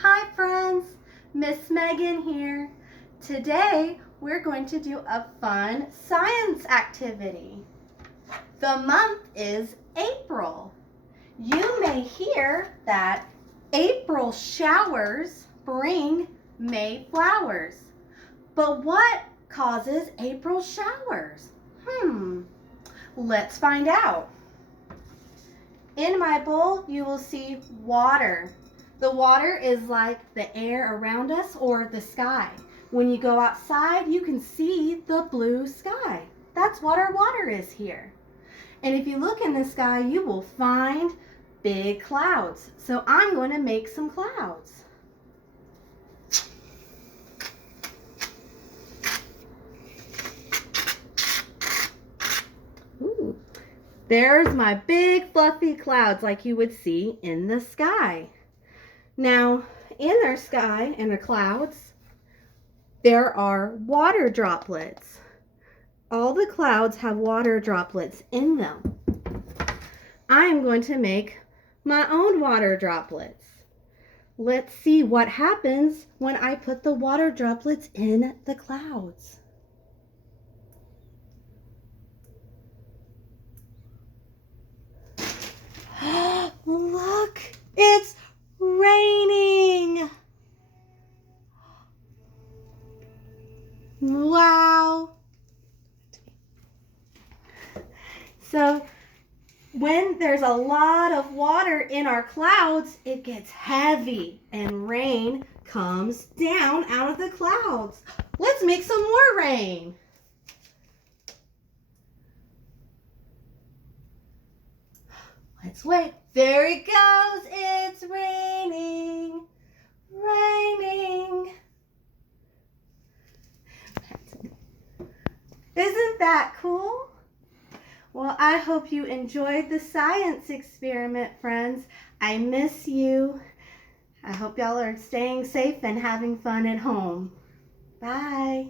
Hi friends, Miss Megan here. Today we're going to do a fun science activity. The month is April. You may hear that April showers bring May flowers. But what causes April showers? Let's find out. In my bowl, you will see water. The water is like the air around us or the sky. When you go outside, you can see the blue sky. That's what our water is here. And if you look in the sky, you will find big clouds. So I'm going to make some clouds. Ooh. There's my big fluffy clouds like you would see in the sky. Now, in our sky and the clouds, there are water droplets. All the clouds have water droplets in them. I'm going to make my own water droplets. Let's see what happens when I put the water droplets in the clouds. Look, it's raining. Wow. So when there's a lot of water in our clouds, it gets heavy and rain comes down out of the clouds. Let's make some more rain. Let's wait. There it goes. It's raining. Raining. Isn't that cool? Well, I hope you enjoyed the science experiment, friends. I miss you. I hope y'all are staying safe and having fun at home. Bye.